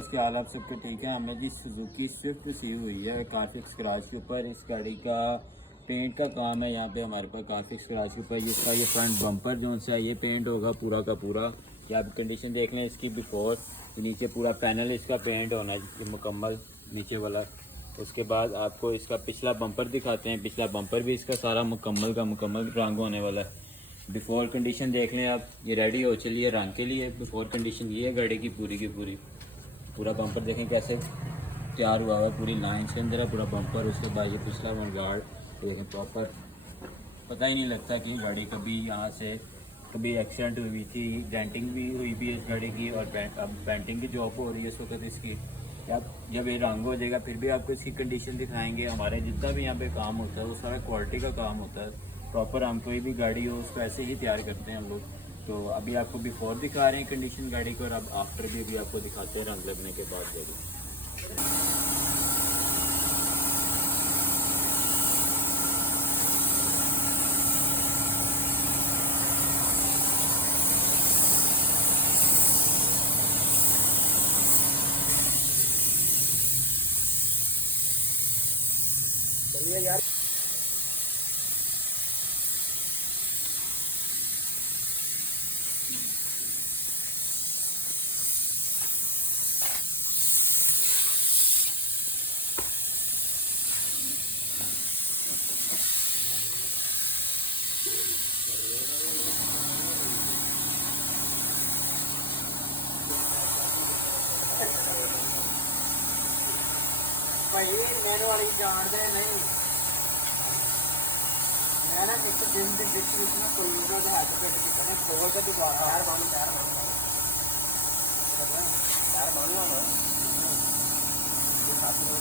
इसके हाल आप सबके ठीक है। हमें जी सुजुकी स्विफ्ट सी हुई है काफ़ी स्क्रैच के ऊपर। इस गाड़ी का पेंट का काम है यहाँ पे हमारे पास काफ़ी स्क्रैच के ऊपर। इसका ये फ्रंट बम्पर जो सा ये पेंट होगा पूरा का पूरा। ये आप कंडीशन देख लें इसकी बिफोर। तो नीचे पूरा पैनल इसका पेंट होना है मुकम्मल नीचे वाला। उसके बाद आपको इसका पिछला बम्पर दिखाते हैं। पिछला बम्पर भी इसका सारा मुकम्मल का मुकम्मल रंग होने वाला है। बिफोर कंडीशन देख लें आप, ये रेडी हो चलिए रंग के लिए। बिफोर कंडीशन ये है गाड़ी की पूरी। पूरा बम्पर देखें कैसे तैयार हुआ है, पूरी लाइन के अंदर है पूरा बम्पर। उसके बाद ये पिछला वन गार्ड देखें प्रॉपर। पता ही नहीं लगता कि गाड़ी कभी यहाँ से कभी एक्सीडेंट हुई थी। डेंटिंग भी हुई भी है इस गाड़ी की, और अब पेंटिंग की जॉब हो रही है इस वक्त इसकी। अब जब ये रंग हो जाएगा फिर भी आपको इसकी कंडीशन दिखाएंगे। हमारे जितना भी यहाँ पे काम होता है वो सारा क्वालिटी का काम होता है प्रॉपर। हम कोई भी गाड़ी हो उसको ऐसे ही तैयार करते हैं हम लोग। तो अभी आपको बिफोर दिखा रहे हैं कंडीशन गाड़ी को, और अब आफ्टर भी अभी आपको दिखाते हैं रंग लगने के बाद गाड़ी। चलिए यार। भाई मेरे वाली जानते नहीं, मैं ना एक दिन के बीच में कोई ना हाथ पेट की बने खोल के दोबारा यार मान लो ना ये साथ में